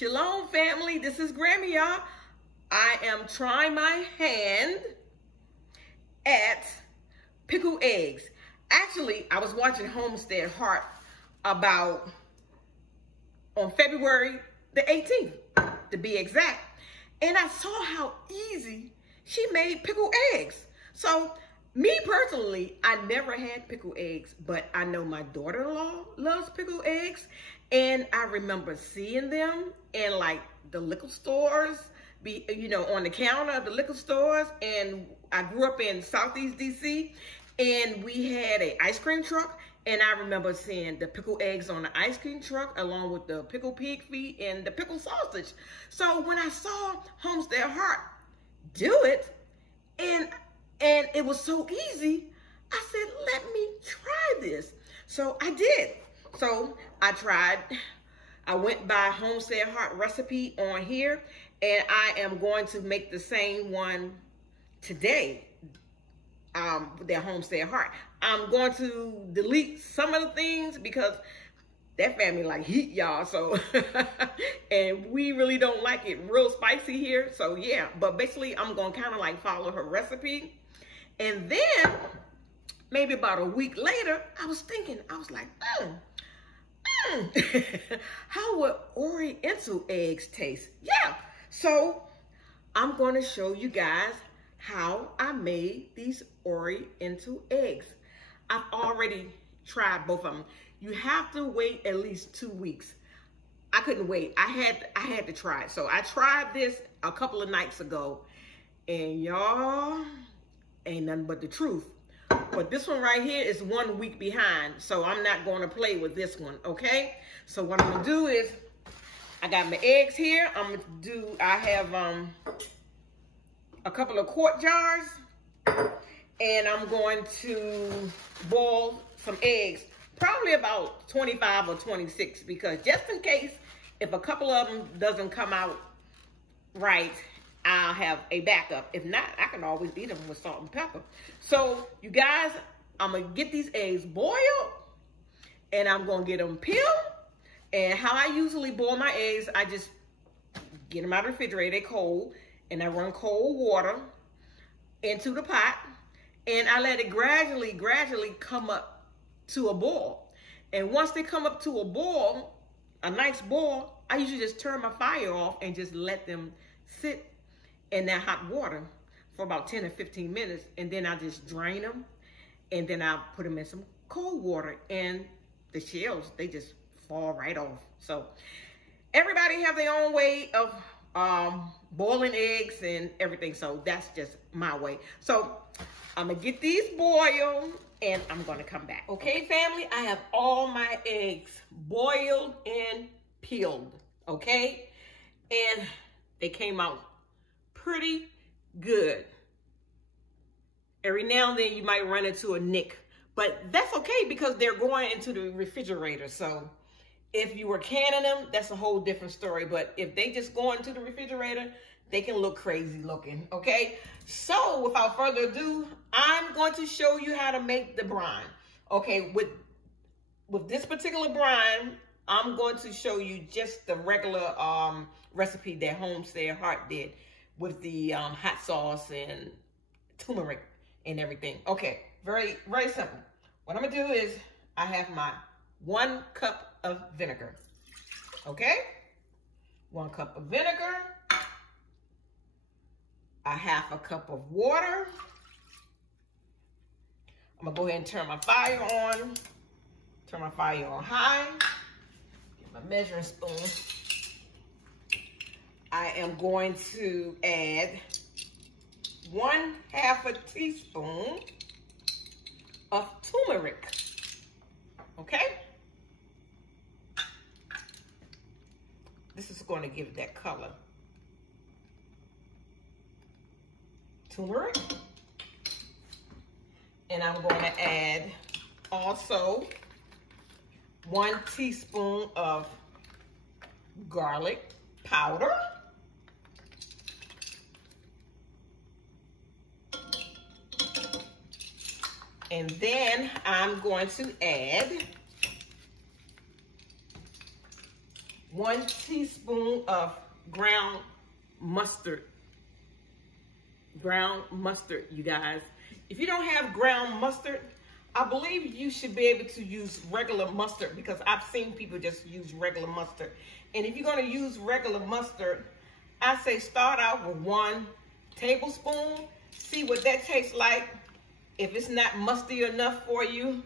Shalom, family. This is Grammy, y'all. I am trying my hand at pickled eggs. Actually, I was watching Homestead Heart about on February the 18th, to be exact. And I saw how easy she made pickled eggs. So, me personally, I never had pickled eggs, but I know my daughter-in-law loves pickled eggs. And I remember seeing them in like the liquor stores, on the counter of the liquor stores. And I grew up in Southeast DC, and we had an ice cream truck. And I remember seeing the pickled eggs on the ice cream truck, along with the pickled pig feet and the pickled sausage. So when I saw Homestead Heart do it, and it was so easy, I said, let me try this. So I did. So I tried. I went by Homestead Heart recipe on here, and I am going to make the same one today. Their Homestead Heart. I'm going to delete some of the things because that family like heat, y'all. So, and we really don't like it real spicy here. So yeah, but basically I'm going to kind of like follow her recipe. And then maybe about a week later, I was like, how would Oriental eggs taste? Yeah. So I'm going to show you guys how I made these Oriental eggs. I've already tried both of them. You have to wait at least 2 weeks. I couldn't wait. I had to try it. So I tried this a couple of nights ago, and y'all, ain't nothing but the truth. But this one right here is 1 week behind, so I'm not going to play with this one, okay? So what I'm gonna do is, I got my eggs here. I have a couple of quart jars, and I'm going to boil some eggs, probably about 25 or 26, because just in case, if a couple of them doesn't come out right, I'll have a backup. If not, I can always eat them with salt and pepper. So, you guys, I'm going to get these eggs boiled, and I'm going to get them peeled. And how I usually boil my eggs, I just get them out of the refrigerator, they're cold, and I run cold water into the pot, and I let it gradually come up to a boil. And once they come up to a boil, a nice boil, I usually just turn my fire off and just let them sit in that hot water for about 10 or 15 minutes, and then I just drain them, and then I'll put them in some cold water, and the shells, they just fall right off. So everybody have their own way of boiling eggs and everything, so that's just my way. So I'm gonna get these boiled, and I'm gonna come back. Okay, family, I have all my eggs boiled and peeled, okay? And they came out pretty good. Every now and then you might run into a nick, but that's okay because they're going into the refrigerator. So if you were canning them, that's a whole different story. But if they just go into the refrigerator, they can look crazy looking, okay? So without further ado, I'm going to show you how to make the brine. Okay, with this particular brine, I'm going to show you just the regular recipe that Homestead Heart did with the hot sauce and turmeric and everything. Okay, very, very simple. What I'm gonna do is, I have my 1 cup of vinegar, okay? 1 cup of vinegar, a half a cup of water. I'm gonna go ahead and turn my fire on. Turn my fire on high. Get my measuring spoon. I am going to add 1/2 teaspoon of turmeric, okay? This is going to give it that color. Turmeric. And I'm going to add also 1 teaspoon of garlic powder. And then I'm going to add 1 teaspoon of ground mustard. Ground mustard, you guys. If you don't have ground mustard, I believe you should be able to use regular mustard, because I've seen people just use regular mustard. And if you're going to use regular mustard, I say start out with 1 tablespoon. See what that tastes like. If it's not musty enough for you,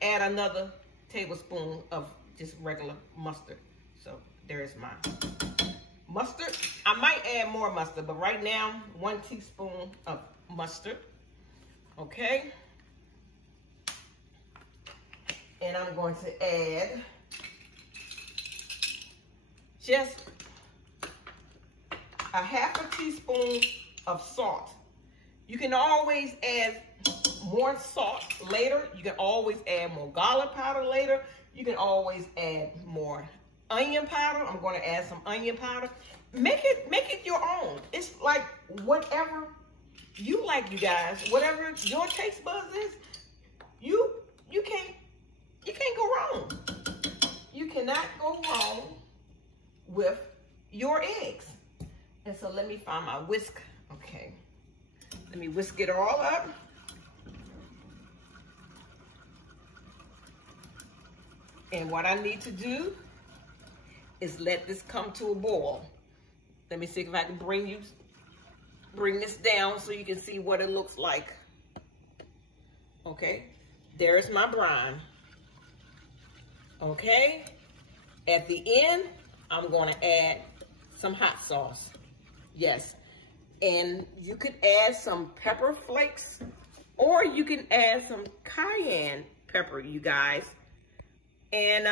add another tablespoon of just regular mustard. So there's my mustard. I might add more mustard, but right now, 1 teaspoon of mustard. Okay. And I'm going to add just a 1/2 teaspoon of salt. You can always add more salt later. You can always add more garlic powder later. You can always add more onion powder. I'm going to add some onion powder. Make it your own. It's like whatever you like, you guys. Whatever your taste buds is, you can't go wrong. You cannot go wrong with your eggs. And so let me find my whisk. Okay. Let me whisk it all up. And what I need to do is let this come to a boil. Let me see if I can bring this down so you can see what it looks like. Okay, there's my brine. Okay, at the end, I'm gonna add some hot sauce. Yes, and you could add some pepper flakes, or you can add some cayenne pepper, you guys. And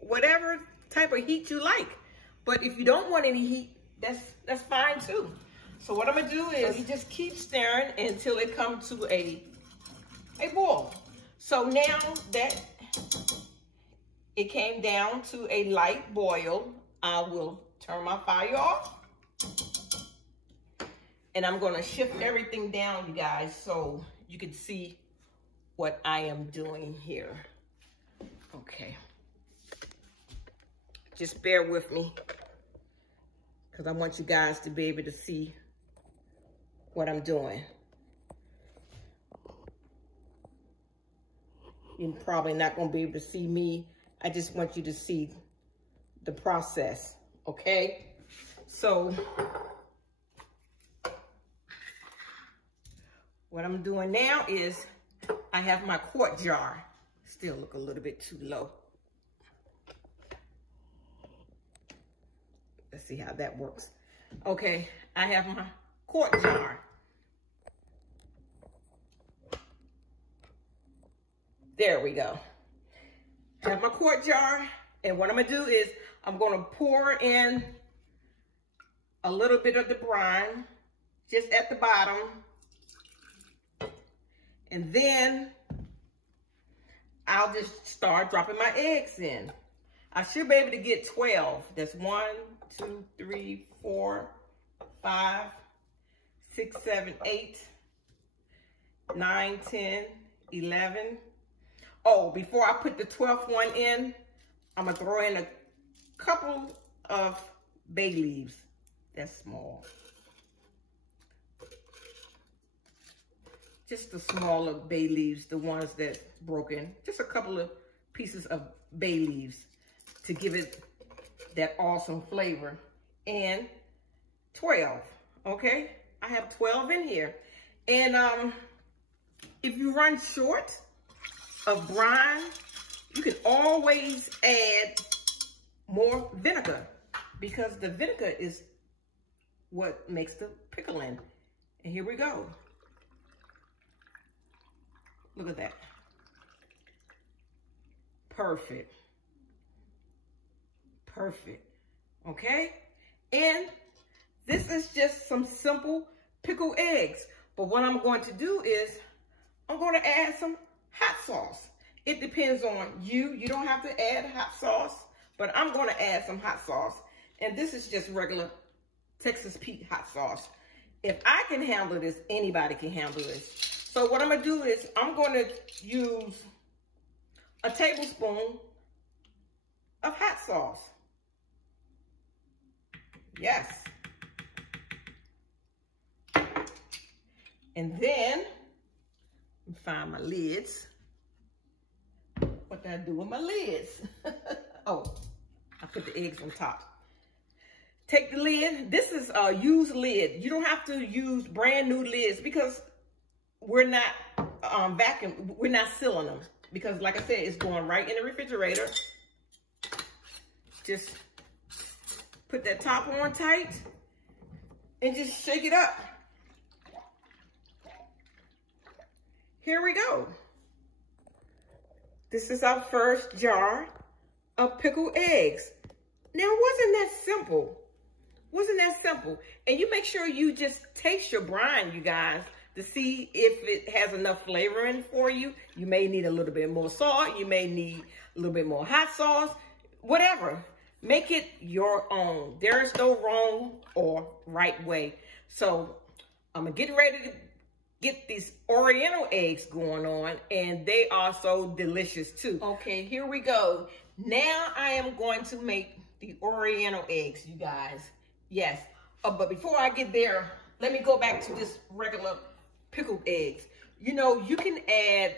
whatever type of heat you like. But if you don't want any heat, that's fine too. So what I'm gonna do is you just keep stirring until it comes to a boil. So now that it came down to a light boil, I will turn my fire off. And I'm gonna shift everything down, you guys, so you can see what I am doing here. Okay. Just bear with me, because I want you guys to be able to see what I'm doing. You're probably not going to be able to see me. I just want you to see the process, okay? So, what I'm doing now is I have my quart jar. Still look a little bit too low. Let's see how that works. Okay, I have my quart jar. There we go. I have my quart jar, and what I'm gonna do is I'm gonna pour in a little bit of the brine just at the bottom, and then I'll just start dropping my eggs in. I should be able to get 12. That's 1, 2, 3, 4, 5, 6, 7, 8, 9, 10, 11. Oh, before I put the 12th one in, I'm gonna throw in a couple of bay leaves. That's small. Just the smaller bay leaves, the ones that's broken. Just a couple of pieces of bay leaves to give it that awesome flavor. And 12, okay? I have 12 in here. And if you run short of brine, you can always add more vinegar, because the vinegar is what makes the pickling. And here we go. Look at that. Perfect. Perfect. Okay? And this is just some simple pickled eggs. But what I'm going to do is I'm going to add some hot sauce. It depends on you. You don't have to add hot sauce, but I'm going to add some hot sauce. And this is just regular Texas Pete hot sauce. If I can handle this, anybody can handle this. So what I'm going to do is I'm going to use a tablespoon of hot sauce. Yes. And then, let me find my lids. What did I do with my lids? Oh, I put the eggs on top. Take the lid. This is a used lid. You don't have to use brand new lids because we're not we're not sealing them. Because like I said, it's going right in the refrigerator. Just put that top on tight and just shake it up. Here we go. This is our first jar of pickled eggs. Now, wasn't that simple? Wasn't that simple? And you make sure you just taste your brine, you guys, to see if it has enough flavoring for you. You may need a little bit more salt. You may need a little bit more hot sauce, whatever. Make it your own. There is no wrong or right way. So I'm getting ready to get these Oriental eggs going on, and they are so delicious too. Okay, here we go. Now I am going to make the Oriental eggs, you guys. Yes, but before I get there, let me go back to this regular pickled eggs. You know, you can add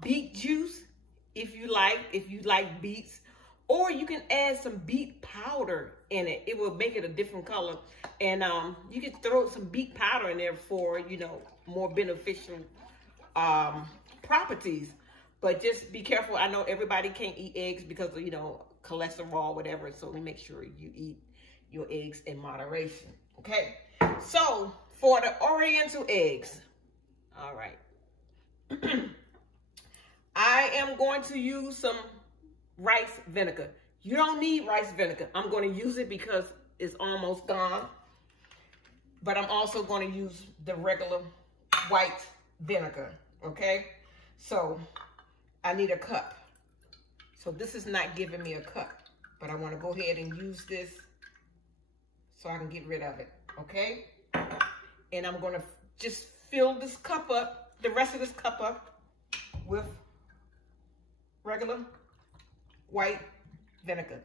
beet juice if you like beets, or you can add some beet powder in it. It will make it a different color. And you can throw some beet powder in there for, you know, more beneficial properties. But just be careful. I know everybody can't eat eggs because of, you know, cholesterol, whatever. So make sure you eat your eggs in moderation. Okay. So for the Oriental eggs, all right. I am going to use some rice vinegar. You don't need rice vinegar. I'm going to use it because it's almost gone. But I'm also going to use the regular white vinegar, okay? So I need a cup. So this is not giving me a cup, but I want to go ahead and use this so I can get rid of it, okay? And I'm going to just fill this cup up, the rest of this cup up with regular white vinegar.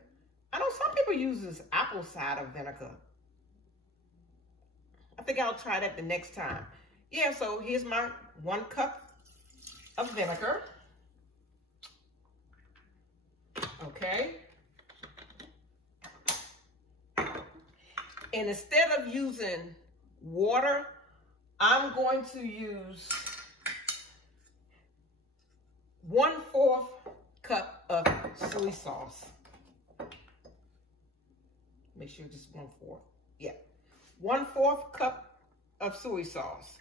I know some people use this apple cider vinegar. I think I'll try that the next time. Yeah, so here's my 1 cup of vinegar. Okay. And instead of using water, I'm going to use 1/4 cup of soy sauce. Make sure just 1/4. Yeah. 1/4 cup of soy sauce.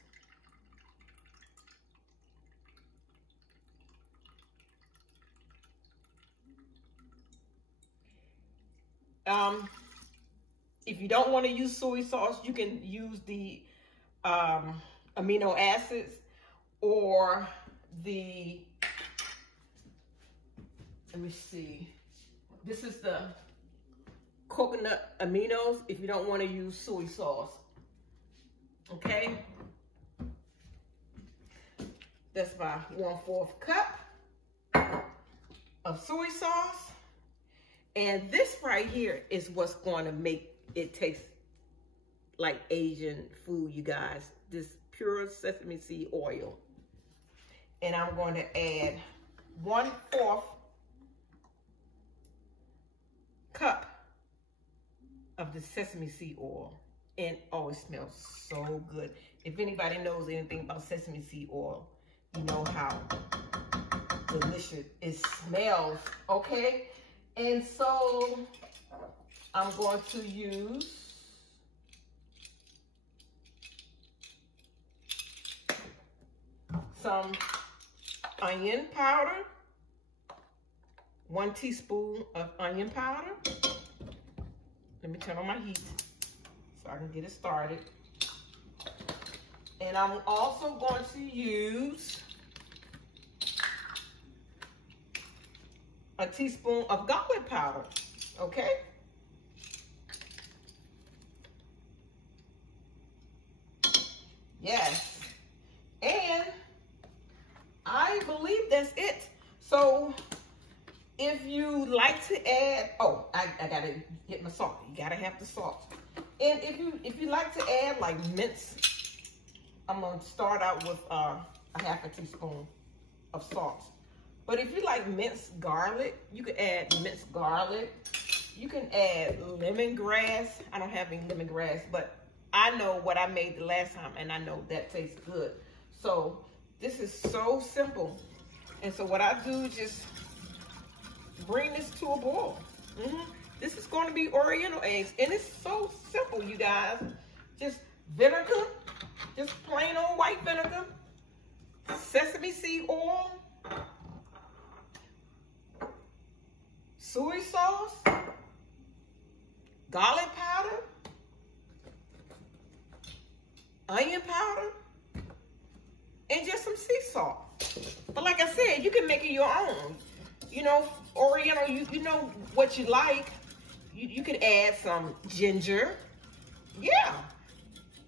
If you don't want to use soy sauce, you can use the amino acids or the, let me see, this is the coconut aminos if you don't want to use soy sauce. Okay, that's my 1/4 cup of soy sauce. And this right here is what's going to make it taste like Asian food, you guys. This pure sesame seed oil. And I'm going to add 1/4 cup of the sesame seed oil. And oh, it smells so good. If anybody knows anything about sesame seed oil, you know how delicious it smells, okay? And so I'm going to use some onion powder, 1 teaspoon of onion powder. Let me turn on my heat so I can get it started. And I'm also going to use a teaspoon of garlic powder, okay? Yes. And I believe that's it. So if you like to add get my salt. You gotta have the salt. And if you like to add like mince, I'm gonna start out with a half a teaspoon of salt. But if you like minced garlic, you can add minced garlic. You can add lemongrass. I don't have any lemongrass, but I know what I made the last time, and I know that tastes good. So this is so simple. And so what I do is just bring this to a boil. This is going to be Oriental eggs, and it's so simple, you guys. Just vinegar, just plain old white vinegar, sesame seed oil, soy sauce, garlic powder, onion powder, and just some sea salt. But like I said, you can make it your own. You know, Oriental, you know what you like. You can add some ginger. Yeah.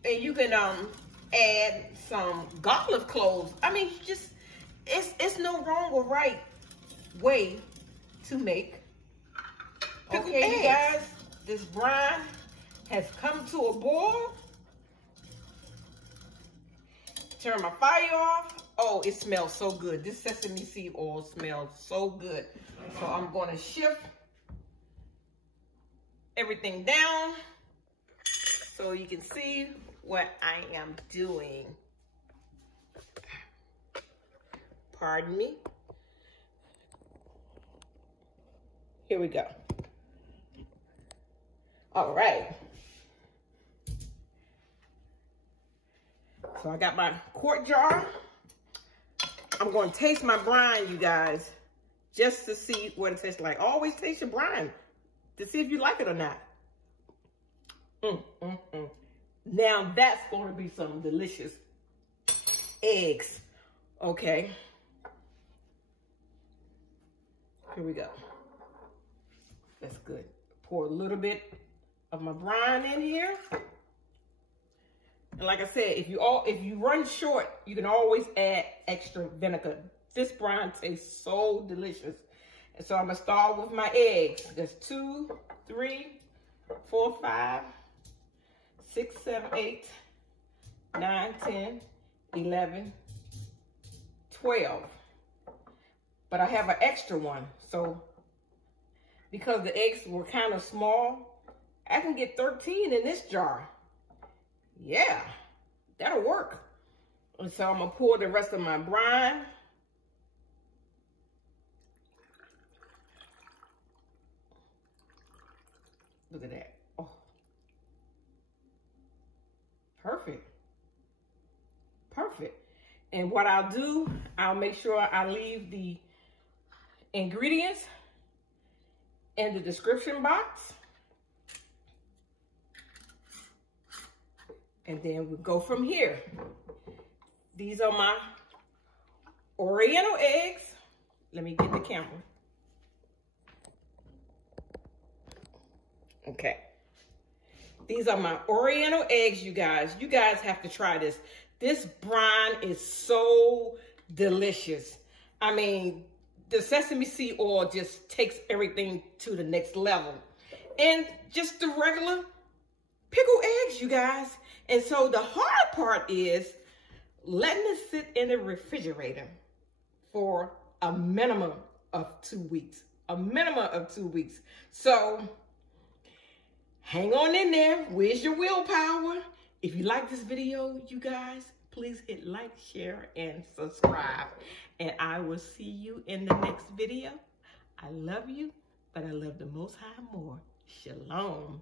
And you can add some garlic cloves. I mean, just it's no wrong or right way to make pickled eggs. You guys, this brine has come to a boil. Turn my fire off. Oh, it smells so good. This sesame seed oil smells so good. So I'm going to shift everything down so you can see what I am doing. Pardon me. Here we go. All right. So I got my quart jar. I'm going to taste my brine, you guys, just to see what it tastes like. Always taste your brine to see if you like it or not. Now that's going to be some delicious eggs. Okay. Here we go. That's good. Pour a little bit of my brine in here. And like I said, if you run short, you can always add extra vinegar. This brine tastes so delicious. And so I'm gonna start with my eggs. That's 2, 3, 4, 5, 6, 7, 8, 9, 10, 11, 12. But I have an extra one. So because the eggs were kind of small, I can get 13 in this jar. Yeah, that'll work. And so I'm gonna pour the rest of my brine. Look at that. Oh, perfect. Perfect. And what I'll do, I'll make sure I leave the ingredients in the description box. And then we'll go from here. These are my Oriental eggs. Let me get the camera. Okay. These are my Oriental eggs, you guys. You guys have to try this. This brine is so delicious. I mean, the sesame seed oil just takes everything to the next level. And just the regular pickled eggs, you guys. And so the hard part is letting it sit in the refrigerator for a minimum of 2 weeks. A minimum of 2 weeks. So hang on in there. Where's your willpower? If you like this video, you guys, please hit like, share, and subscribe. And I will see you in the next video. I love you, but I love the Most High more. Shalom.